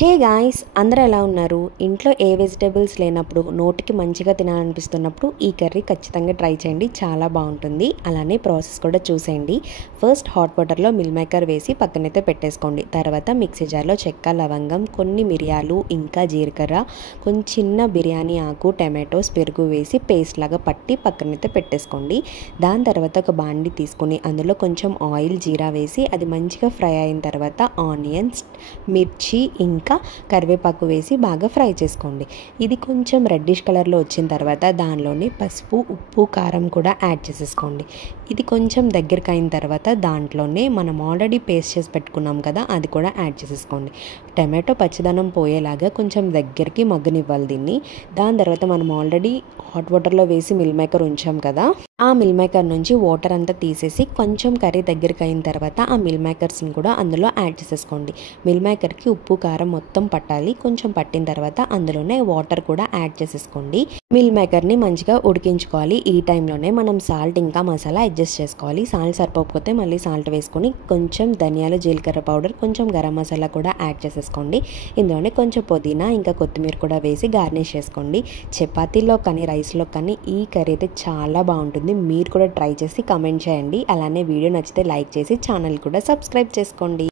Hey guys, అందరూ ఎలా ఉన్నారు? ఇంట్లో ఏ వెజిటేబుల్స్ లేనప్పుడు నోటికి మంచిగా తినాలనిపిస్తున్నప్పుడు ఈ కర్రీ ఖచ్చితంగా ట్రై చేయండి. చాలా బాగుంటుంది. అలానే ప్రాసెస్ కూడా చూసేయండి. ఫస్ట్ హాట్ వాటర్లో మిల్ మేకర్ వేసి పక్కనైతే పెట్టేసుకోండి. తర్వాత మిక్సీ జార్లో చెక్క, లవంగం, కొన్ని మిరియాలు, ఇంకా జీలకర్ర, కొంచెం చిన్న బిర్యానీ ఆకు, టమాటోస్, పెరుగు వేసి పేస్ట్ లాగా పట్టి పక్కనైతే పెట్టేసుకోండి. దాని తర్వాత ఒక బాండి తీసుకొని అందులో కొంచెం ఆయిల్, జీరా వేసి అది మంచిగా ఫ్రై అయిన తర్వాత ఆనియన్స్, మిర్చి ఇంకా కరివేపాకు వేసి బాగా ఫ్రై చేసుకోండి. ఇది కొంచెం రెడ్డిష్ కలర్లో వచ్చిన తర్వాత దానిలోనే పసుపు, ఉప్పు, కారం కూడా యాడ్ చేసేసుకోండి. ఇది కొంచెం దగ్గరికి అయిన తర్వాత దాంట్లోనే మనం ఆల్రెడీ పేస్ట్ చేసి పెట్టుకున్నాం కదా, అది కూడా యాడ్ చేసేసుకోండి. టమాటో పచ్చిదనం పోయేలాగా కొంచెం దగ్గరికి మగ్గనివ్వాలి దీన్ని. దాని తర్వాత మనం ఆల్రెడీ హాట్ వాటర్లో వేసి మిల్ మేకర్ ఉంచాం కదా, ఆ మిల్ మేకర్ నుంచి వాటర్ అంతా తీసేసి కొంచెం కర్రీ దగ్గరికి అయిన తర్వాత ఆ మిల్ మేకర్స్ని కూడా అందులో యాడ్ చేసేసుకోండి. మిల్ మేకర్కి ఉప్పు, కారం మొత్తం పట్టాలి. కొంచెం పట్టిన తర్వాత అందులోనే వాటర్ కూడా యాడ్ చేసేసుకోండి. మిల్ మేకర్ని మంచిగా ఉడికించుకోవాలి. ఈ టైంలోనే మనం సాల్ట్ ఇంకా మసాలా అడ్జస్ట్ చేసుకోవాలి. సాల్ట్ సరిపోకపోతే మళ్ళీ సాల్ట్ వేసుకొని కొంచెం ధనియాలు, జీలకర్ర పౌడర్, కొంచెం గరం మసాలా కూడా యాడ్ చేసేసుకోండి. ఇందులోనే కొంచెం పుదీనా ఇంకా కొత్తిమీర కూడా వేసి గార్నిష్ చేసుకోండి. చపాతీలో కానీ రైస్లో కానీ ఈ కర్రీ అయితే చాలా బాగుంటుంది. మీరు కూడా ట్రై చేసి కమెంట్ చేయండి. అలానే వీడియో నచ్చితే లైక్ చేసి ఛానల్ కూడా సబ్స్క్రైబ్ చేసుకోండి.